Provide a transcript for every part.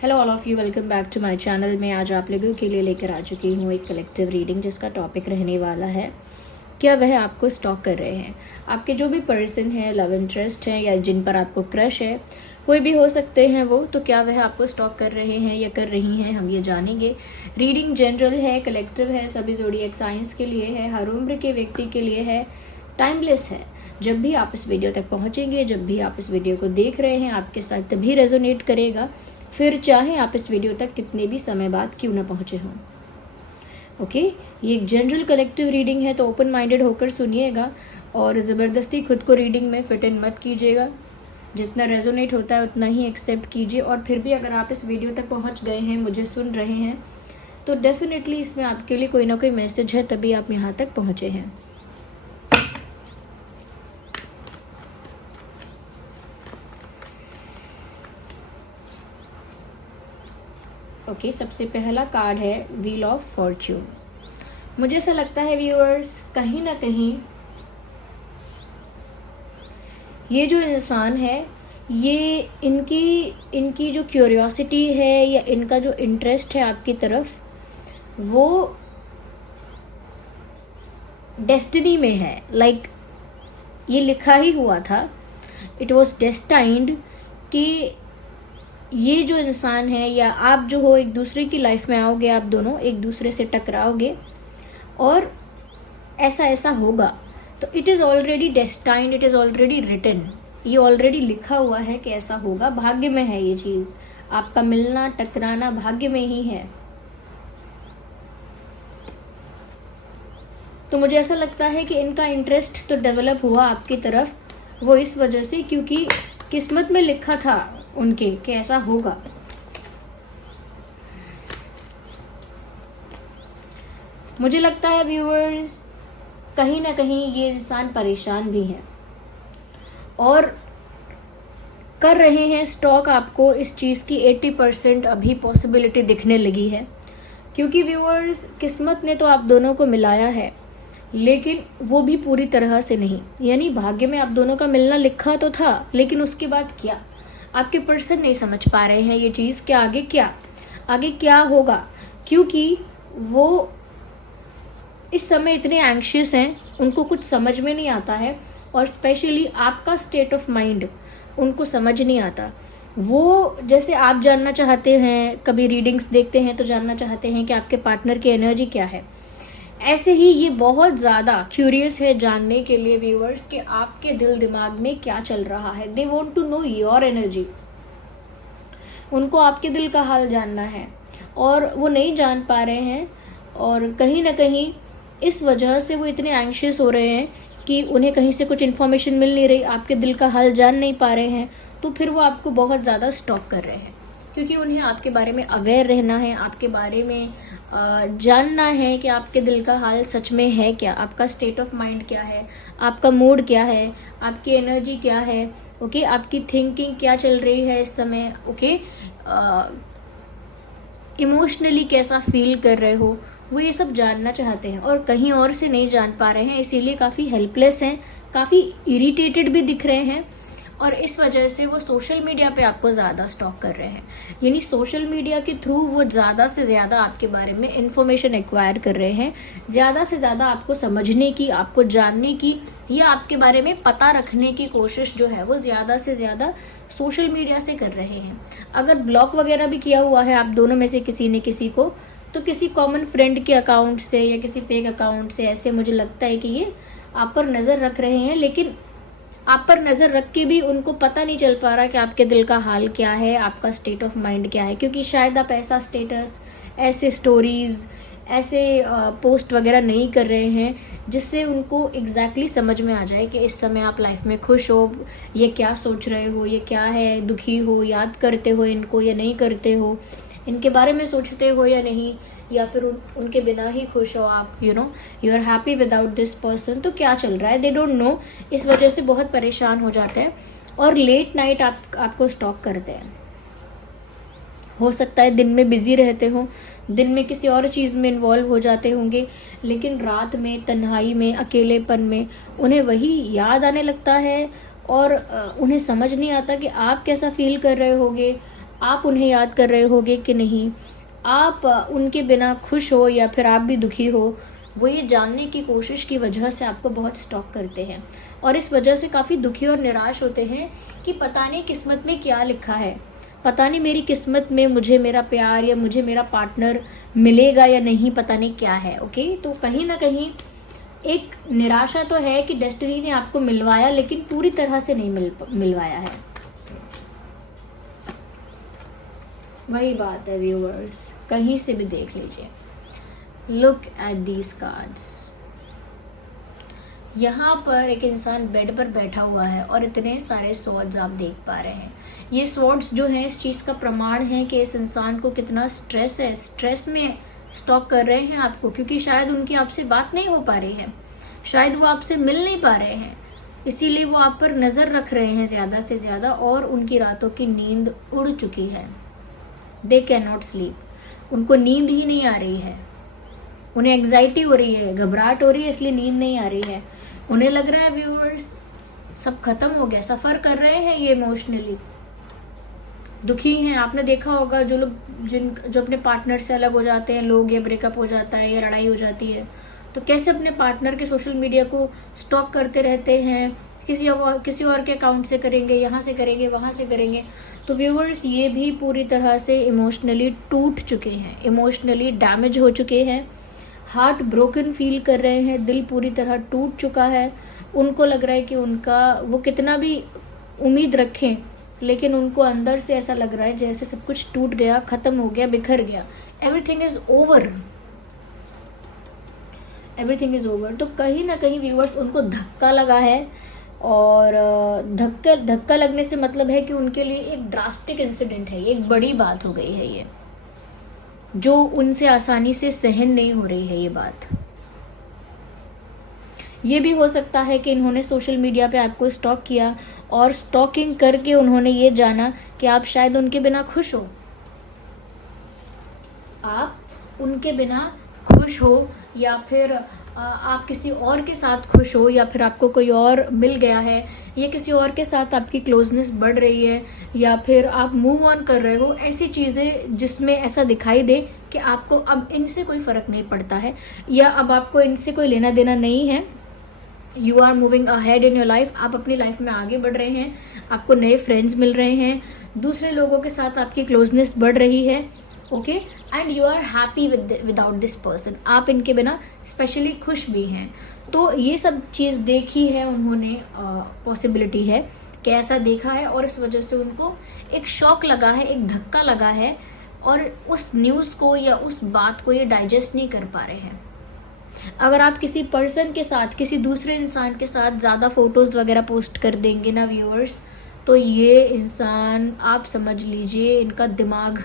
Hello all of you, welcome back to my channel. मैं आज आप लोगों के लिए लेकर आ चुकी हूँ एक कलेक्टिव रीडिंग जिसका टॉपिक रहने वाला है क्या वह आपको स्टॉक कर रहे हैं। आपके जो भी पर्सन है, लव इंटरेस्ट है या जिन पर आपको क्रश है, कोई भी हो सकते हैं वो, तो क्या वह आपको स्टॉक कर रहे हैं या कर रही हैं, हम ये जानेंगे। रीडिंग जनरल है, कलेक्टिव है, सभी ज़ोडिएक साइंस के लिए है, हर उम्र के व्यक्ति के लिए है, टाइमलेस है। जब भी आप इस वीडियो तक पहुँचेंगे, जब भी आप इस वीडियो को देख रहे हैं, आपके साथ तभी रेजोनेट करेगा, फिर चाहे आप इस वीडियो तक कितने भी समय बाद क्यों ना पहुँचे हों। ओके, ये एक जनरल कलेक्टिव रीडिंग है, तो ओपन माइंडेड होकर सुनिएगा और ज़बरदस्ती खुद को रीडिंग में फिट इन मत कीजिएगा। जितना रेजोनेट होता है उतना ही एक्सेप्ट कीजिए। और फिर भी अगर आप इस वीडियो तक पहुंच गए हैं, मुझे सुन रहे हैं, तो डेफिनेटली इसमें आपके लिए कोई ना कोई मैसेज है, तभी आप यहाँ तक पहुँचे हैं। ओके, सबसे पहला कार्ड है व्हील ऑफ फॉर्च्यून। मुझे ऐसा लगता है व्यूअर्स, कहीं ना कहीं ये जो इंसान है, ये इनकी जो क्यूरियोसिटी है या इनका जो इंटरेस्ट है आपकी तरफ, वो डेस्टिनी में है। लाइक ये लिखा ही हुआ था, इट वॉज डेस्टाइंड कि ये जो इंसान है या आप जो हो, एक दूसरे की लाइफ में आओगे, आप दोनों एक दूसरे से टकराओगे और ऐसा ऐसा होगा। तो it is already destined, it is already written, ये ऑलरेडी लिखा हुआ है कि ऐसा होगा। भाग्य में है ये चीज़, आपका मिलना टकराना भाग्य में ही है। तो मुझे ऐसा लगता है कि इनका इंटरेस्ट तो डेवलप हुआ आपकी तरफ, वो इस वजह से क्योंकि किस्मत में लिखा था उनके कि ऐसा होगा। मुझे लगता है व्यूअर्स, कहीं ना कहीं ये इंसान परेशान भी है और कर रहे हैं स्टॉक। आपको इस चीज़ की 80% अभी पॉसिबिलिटी दिखने लगी है, क्योंकि व्यूअर्स किस्मत ने तो आप दोनों को मिलाया है, लेकिन वो भी पूरी तरह से नहीं। यानी भाग्य में आप दोनों का मिलना लिखा तो था, लेकिन उसके बाद क्या, आपके पर्सन नहीं समझ पा रहे हैं ये चीज़ कि आगे क्या होगा, क्योंकि वो इस समय इतने एंग्शियस हैं, उनको कुछ समझ में नहीं आता है। और स्पेशली आपका स्टेट ऑफ माइंड उनको समझ नहीं आता। वो जैसे आप जानना चाहते हैं, कभी रीडिंग्स देखते हैं तो जानना चाहते हैं कि आपके पार्टनर की एनर्जी क्या है, ऐसे ही ये बहुत ज़्यादा क्यूरियस है जानने के लिए व्यूअर्स कि आपके दिल दिमाग में क्या चल रहा है। They want to know your energy, उनको आपके दिल का हाल जानना है और वो नहीं जान पा रहे हैं। और कहीं ना कहीं इस वजह से वो इतने एंग्शियस हो रहे हैं कि उन्हें कहीं से कुछ इन्फॉर्मेशन मिल नहीं रही, आपके दिल का हाल जान नहीं पा रहे हैं। तो फिर वो आपको बहुत ज़्यादा स्टॉक कर रहे हैं, क्योंकि उन्हें आपके बारे में अवेयर रहना है, आपके बारे में जानना है कि आपके दिल का हाल सच में है क्या, आपका स्टेट ऑफ माइंड क्या है, आपका मूड क्या है, आपकी एनर्जी क्या है, ओके, आपकी थिंकिंग क्या चल रही है इस समय, ओके, इमोशनली कैसा फील कर रहे हो, वो ये सब जानना चाहते हैं और कहीं और से नहीं जान पा रहे हैं। इसीलिए काफ़ी हेल्पलेस हैं, काफ़ी इरिटेटेड भी दिख रहे हैं और इस वजह से वो सोशल मीडिया पे आपको ज़्यादा स्टॉक कर रहे हैं। यानी सोशल मीडिया के थ्रू वो ज़्यादा से ज़्यादा आपके बारे में इन्फॉर्मेशन एक्वायर कर रहे हैं, ज़्यादा से ज़्यादा आपको समझने की, आपको जानने की या आपके बारे में पता रखने की कोशिश जो है वो ज़्यादा से ज़्यादा सोशल मीडिया से कर रहे हैं। अगर ब्लॉक वगैरह भी किया हुआ है आप दोनों में से किसी ने किसी को, तो किसी कॉमन फ्रेंड के अकाउंट से या किसी फेक अकाउंट से, ऐसे मुझे लगता है कि ये आप पर नज़र रख रहे हैं। लेकिन आप पर नज़र रख के भी उनको पता नहीं चल पा रहा कि आपके दिल का हाल क्या है, आपका स्टेट ऑफ माइंड क्या है, क्योंकि शायद आप ऐसा स्टेटस, ऐसे स्टोरीज़, ऐसे पोस्ट वगैरह नहीं कर रहे हैं जिससे उनको एग्जैक्टली समझ में आ जाए कि इस समय आप लाइफ में खुश हो, ये क्या सोच रहे हो, ये क्या है, दुखी हो, याद करते हो इनको या नहीं करते हो, इनके बारे में सोचते हो या नहीं, या फिर उनके बिना ही खुश हो आप, you are happy without this person. तो क्या चल रहा है, दे डोंट नो। इस वजह से बहुत परेशान हो जाते हैं और लेट नाइट आपको स्टॉक करते हैं। हो सकता है दिन में बिजी रहते हो, दिन में किसी और चीज़ में इन्वॉल्व हो जाते होंगे, लेकिन रात में तन्हाई में, अकेलेपन में उन्हें वही याद आने लगता है और उन्हें समझ नहीं आता कि आप कैसा फील कर रहे होगे, आप उन्हें याद कर रहे होगे कि नहीं, आप उनके बिना खुश हो या फिर आप भी दुखी हो, वो ये जानने की कोशिश की वजह से आपको बहुत स्टॉक करते हैं और इस वजह से काफ़ी दुखी और निराश होते हैं कि पता नहीं किस्मत में क्या लिखा है, पता नहीं मेरी किस्मत में मुझे मेरा प्यार या मुझे मेरा पार्टनर मिलेगा या नहीं, पता नहीं क्या है। ओके, तो कहीं ना कहीं एक निराशा तो है कि डेस्टिनी ने आपको मिलवाया लेकिन पूरी तरह से नहीं मिलवाया है। वही बात है व्यूअर्स, कहीं से भी देख लीजिए। Look at these cards. यहाँ पर एक इंसान बेड पर बैठा हुआ है और इतने सारे स्वॉर्ड्स आप देख पा रहे हैं। ये स्वॉर्ड्स जो हैं इस चीज़ का प्रमाण है कि इस इंसान को कितना स्ट्रेस है, स्ट्रेस में स्टॉक कर रहे हैं आपको, क्योंकि शायद उनकी आपसे बात नहीं हो पा रही है, शायद वो आपसे मिल नहीं पा रहे हैं, इसीलिए वो आप पर नज़र रख रहे हैं ज़्यादा से ज़्यादा और उनकी रातों की नींद उड़ चुकी है। दे कैन नॉट स्लीप, उनको नींद ही नहीं आ रही है, उन्हें एंग्जाइटी हो रही है, घबराहट हो रही है, इसलिए नींद नहीं आ रही है। उन्हें लग रहा है व्यूअर्स सब खत्म हो गया, सफ़र कर रहे हैं ये इमोशनली दुखी हैं। आपने देखा होगा जो लोग जो अपने पार्टनर से अलग हो जाते हैं लोग, या ब्रेकअप हो जाता है या लड़ाई हो जाती है, तो कैसे अपने पार्टनर के सोशल मीडिया को स्टॉक करते रहते हैं, किसी और के अकाउंट से करेंगे, यहाँ से करेंगे, वहाँ से करेंगे। तो व्यूअर्स ये भी पूरी तरह से इमोशनली टूट चुके हैं, इमोशनली डैमेज हो चुके हैं, हार्ट ब्रोकन फील कर रहे हैं, दिल पूरी तरह टूट चुका है। उनको लग रहा है कि वो कितना भी उम्मीद रखें लेकिन उनको अंदर से ऐसा लग रहा है जैसे सब कुछ टूट गया, खत्म हो गया, बिखर गया, everything is over, everything is over. तो कहीं ना कहीं व्यूअर्स उनको धक्का लगा है और धक्का लगने से मतलब है कि उनके लिए एक ड्रास्टिक इंसिडेंट है, ये एक बड़ी बात हो गई है, ये जो उनसे आसानी से सहन नहीं हो रही है ये बात। ये भी हो सकता है कि इन्होंने सोशल मीडिया पे आपको स्टॉक किया और स्टॉकिंग करके उन्होंने ये जाना कि आप शायद उनके बिना खुश हो, आप उनके बिना खुश हो, या फिर आप किसी और के साथ खुश हो, या फिर आपको कोई और मिल गया है, या किसी और के साथ आपकी क्लोजनेस बढ़ रही है, या फिर आप मूव ऑन कर रहे हो, ऐसी चीज़ें जिसमें ऐसा दिखाई दे कि आपको अब इनसे कोई फ़र्क नहीं पड़ता है या अब आपको इनसे कोई लेना देना नहीं है। You are moving ahead in your life, आप अपनी लाइफ में आगे बढ़ रहे हैं, आपको नए फ्रेंड्स मिल रहे हैं, दूसरे लोगों के साथ आपकी क्लोजनेस बढ़ रही है। Okay, and you are happy without this person, आप इनके बिना स्पेशली खुश भी हैं। तो ये सब चीज़ देखी है उन्होंने, पॉसिबिलिटी है कि ऐसा देखा है और इस वजह से उनको एक शॉक लगा है, एक धक्का लगा है और उस न्यूज़ को या उस बात को ये डाइजेस्ट नहीं कर पा रहे हैं। अगर आप किसी पर्सन के साथ, किसी दूसरे इंसान के साथ ज़्यादा फोटोज़ वगैरह पोस्ट कर देंगे ना व्यूअर्स, तो ये इंसान आप समझ लीजिए इनका दिमाग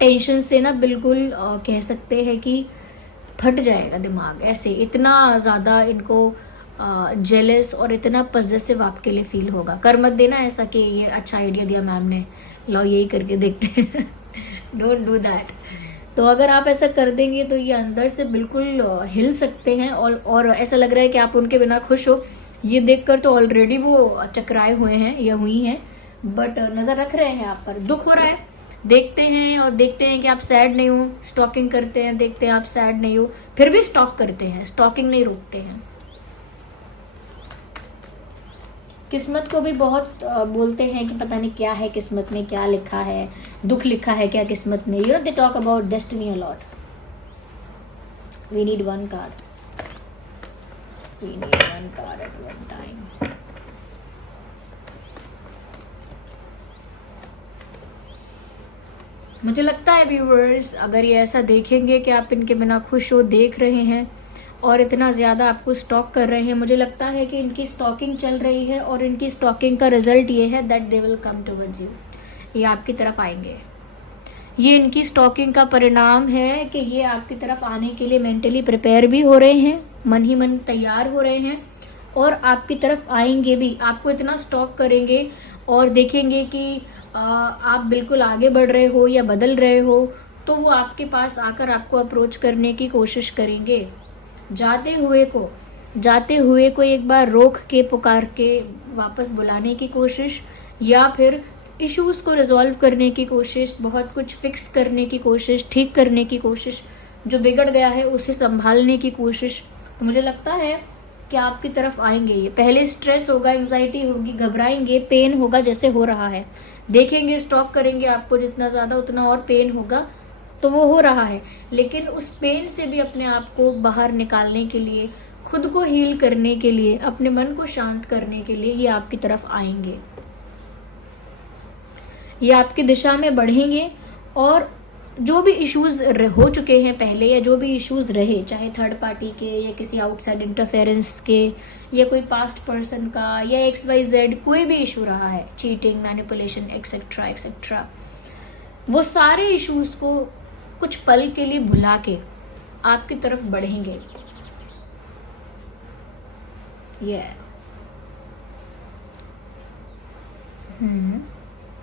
टेंशन से ना बिल्कुल कह सकते हैं कि फट जाएगा दिमाग, ऐसे इतना ज़्यादा इनको जेलस और इतना पॉजेसिव आपके लिए फील होगा। कर मत देना ऐसा कि ये अच्छा आइडिया दिया मैम ने, लो यही करके देखते हैं। Don't do that. तो अगर आप ऐसा कर देंगे तो ये अंदर से बिल्कुल हिल सकते हैं और ऐसा लग रहा है कि आप उनके बिना खुश हो। ये देखकर तो ऑलरेडी वो चकराए हुए हैं या हुई हैं, बट नज़र रख रहे हैं आप पर, दुख हो रहा है, देखते हैं और देखते हैं कि आप सैड नहीं हो, स्टॉकिंग करते हैं, देखते हैं आप सैड नहीं हो, फिर भी स्टॉक करते हैं, स्टॉकिंग नहीं रोकते हैं। किस्मत को भी बहुत बोलते हैं कि पता नहीं क्या है किस्मत में, क्या लिखा है, दुख लिखा है क्या किस्मत में। You know they talk about destiny a lot. We need one card, we need one card at one time. मुझे लगता है व्यूअर्स अगर ये ऐसा देखेंगे कि आप इनके बिना खुश हो, देख रहे हैं और इतना ज़्यादा आपको स्टॉक कर रहे हैं, मुझे लगता है कि इनकी स्टॉकिंग चल रही है और इनकी स्टॉकिंग का रिजल्ट ये है that they will come towards you, ये आपकी तरफ आएंगे। ये इनकी स्टॉकिंग का परिणाम है कि ये आपकी तरफ आने के लिए मेंटली प्रिपेयर भी हो रहे हैं, मन ही मन तैयार हो रहे हैं और आपकी तरफ आएंगे भी। आपको इतना स्टॉक करेंगे और देखेंगे कि आप बिल्कुल आगे बढ़ रहे हो या बदल रहे हो तो वो आपके पास आकर आपको अप्रोच करने की कोशिश करेंगे। जाते हुए को एक बार रोक के पुकार के वापस बुलाने की कोशिश, या फिर इश्यूज़ को रिजॉल्व करने की कोशिश, बहुत कुछ फिक्स करने की कोशिश, ठीक करने की कोशिश, जो बिगड़ गया है उसे संभालने की कोशिश। तो मुझे लगता है कि आपकी तरफ आएंगे ये। पहले स्ट्रेस होगा, एंजाइटी होगी, घबराएंगे, पेन होगा जैसे हो रहा है, देखेंगे, स्टॉक करेंगे आपको जितना ज़्यादा उतना और पेन होगा, तो वो हो रहा है। लेकिन उस पेन से भी अपने आप को बाहर निकालने के लिए, खुद को हील करने के लिए, अपने मन को शांत करने के लिए ये आपकी तरफ आएंगे, ये आपकी दिशा में बढ़ेंगे। और जो भी इश्यूज हो चुके हैं पहले, या जो भी इश्यूज रहे, चाहे थर्ड पार्टी के या किसी आउटसाइड इंटरफेरेंस के या कोई पास्ट पर्सन का या XYZ कोई भी इशू रहा है, चीटिंग, मैनिपुलेशन एक्सेट्रा एक्सेट्रा, वो सारे इश्यूज को कुछ पल के लिए भुला के आपकी तरफ बढ़ेंगे।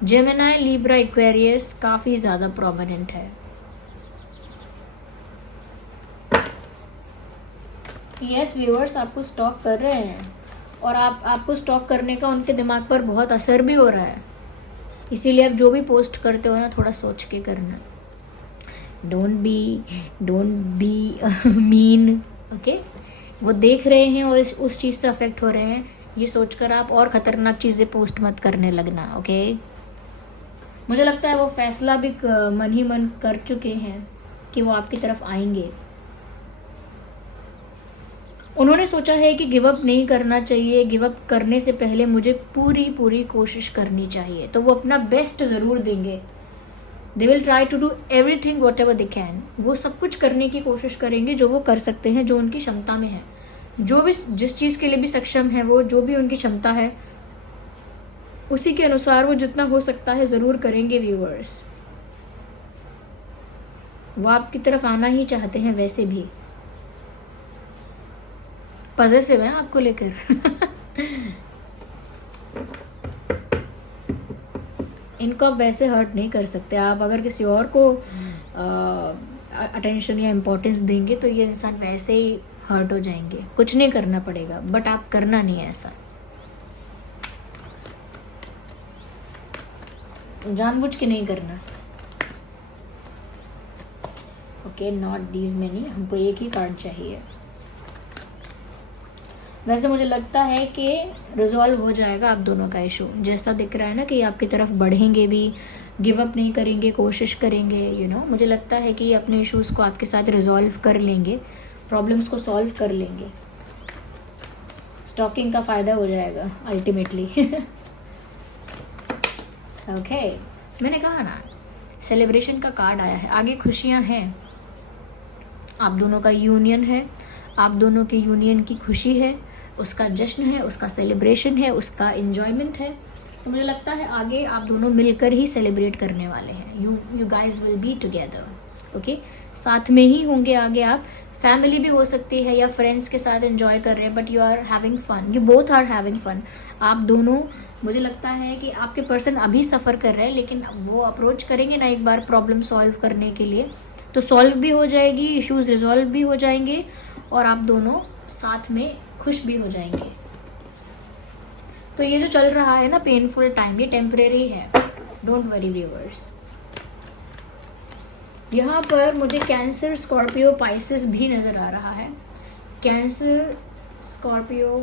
जेमिनी, लिब्रा, एक्वेरियस काफी ज्यादा प्रोमिनेंट है। यस व्यूअर्स, आपको स्टॉक कर रहे हैं और आपको स्टॉक करने का उनके दिमाग पर बहुत असर भी हो रहा है। इसीलिए आप जो भी पोस्ट करते हो ना, थोड़ा सोच के करना। Don't be mean, okay. वो देख रहे हैं और उस चीज़ से अफेक्ट हो रहे हैं, ये सोचकर आप और ख़तरनाक चीज़ें पोस्ट मत करने लगना, ओके। मुझे लगता है वो फैसला भी मन ही मन कर चुके हैं कि वो आपकी तरफ आएंगे। उन्होंने सोचा है कि गिव अप नहीं करना चाहिए, गिव अप करने से पहले मुझे पूरी कोशिश करनी चाहिए, तो वो अपना बेस्ट ज़रूर देंगे। They will try to do everything whatever they can. वो सब कुछ करने की कोशिश करेंगे जो वो कर सकते हैं, जो उनकी क्षमता में है, जो भी जिस चीज़ के लिए भी सक्षम है, वो जो भी उनकी क्षमता है उसी के अनुसार वो जितना हो सकता है ज़रूर करेंगे व्यूअर्स। वो आपकी तरफ आना ही चाहते हैं, वैसे भी पॉजिटिव है आपको लेकर। इनको आप वैसे हर्ट नहीं कर सकते। आप अगर किसी और को अटेंशन या इम्पोर्टेंस देंगे तो ये इंसान वैसे ही हर्ट हो जाएंगे। कुछ नहीं करना पड़ेगा, बट आप करना नहीं है ऐसा, जानबूझ के नहीं करना। ओके, नॉट दीज मेनी, हमको एक ही कार्ड चाहिए। वैसे मुझे लगता है कि रिजॉल्व हो जाएगा आप दोनों का इशू, जैसा दिख रहा है ना कि आपकी तरफ बढ़ेंगे भी, गिव अप नहीं करेंगे, कोशिश करेंगे, मुझे लगता है कि अपने इश्यूज़ को आपके साथ रिजॉल्व कर लेंगे, प्रॉब्लम्स को सॉल्व कर लेंगे। स्टॉकिंग का फ़ायदा हो जाएगा अल्टीमेटली। ओके, मैंने कहा ना, सेलिब्रेशन का कार्ड आया है, आगे खुशियाँ हैं, आप दोनों का यूनियन है, आप दोनों के यूनियन की खुशी है, उसका जश्न है, उसका सेलिब्रेशन है, उसका एन्जॉयमेंट है। तो मुझे लगता है आगे आप दोनों मिलकर ही सेलिब्रेट करने वाले हैं। You guys will be together, okay, साथ में ही होंगे आगे। आप फैमिली भी हो सकती है या फ्रेंड्स के साथ एंजॉय कर रहे हैं, but you are having fun, you both are having fun. आप दोनों, मुझे लगता है कि आपके पर्सन अभी सफ़र कर रहे हैं, लेकिन वो अप्रोच करेंगे ना एक बार प्रॉब्लम सॉल्व करने के लिए, तो सॉल्व भी हो जाएगी, इश्यूज़ रिजॉल्व भी हो जाएंगे और आप दोनों साथ में खुश भी हो जाएंगे। तो ये जो चल रहा है ना पेनफुल टाइम, ये टेम्परेरी है, डोंट वरी व्यूअर्स। यहाँ पर मुझे कैंसर, स्कॉर्पियो, पाइसेस भी नज़र आ रहा है। कैंसर, स्कॉर्पियो,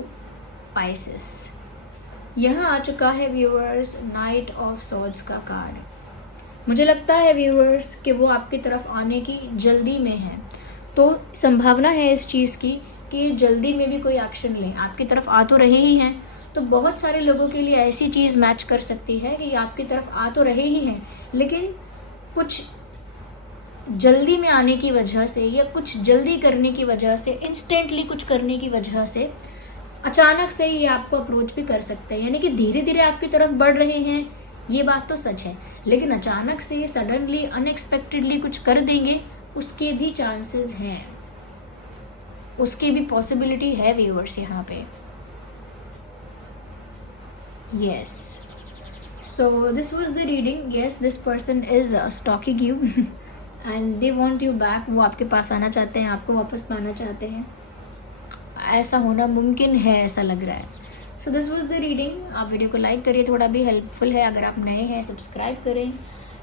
पाइसेस यहाँ आ चुका है व्यूअर्स। नाइट ऑफ सॉर्ड्स का कार्ड। मुझे लगता है व्यूअर्स कि वो आपकी तरफ आने की जल्दी में है, तो संभावना है इस चीज़ की कि जल्दी में भी कोई एक्शन लें। आपकी तरफ आ तो रहे ही हैं, तो बहुत सारे लोगों के लिए ऐसी चीज़ मैच कर सकती है कि आपकी तरफ आ तो रहे ही हैं, लेकिन कुछ जल्दी में आने की वजह से या कुछ जल्दी करने की वजह से, इंस्टेंटली कुछ करने की वजह से अचानक से ये आपको अप्रोच भी कर सकते हैं। यानी कि धीरे धीरे आपकी तरफ बढ़ रहे हैं, ये बात तो सच है, लेकिन अचानक से सडनली अनएक्सपेक्टेडली कुछ कर देंगे, उसके भी चांसेस हैं, उसकी भी पॉसिबिलिटी है व्यूअर्स यहाँ पे। Yes, so this was the reading. Yes, this person is stalking you and they want you back. वो आपके पास आना चाहते हैं, आपको वापस पाना चाहते हैं। ऐसा होना मुमकिन है, ऐसा लग रहा है। So this was the reading. आप वीडियो को लाइक करिए, थोड़ा भी हेल्पफुल है. अगर आप नए हैं सब्सक्राइब करें.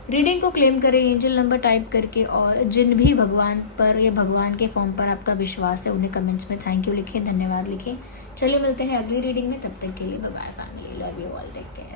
रीडिंग को क्लेम करें एंजल नंबर टाइप करके. और जिन भी भगवान पर या भगवान के फॉर्म पर आपका विश्वास है उन्हें कमेंट्स में थैंक यू लिखें, धन्यवाद लिखें. चलिए मिलते हैं अगली रीडिंग में. तब तक के लिए bye bye family. Love you all. Take care.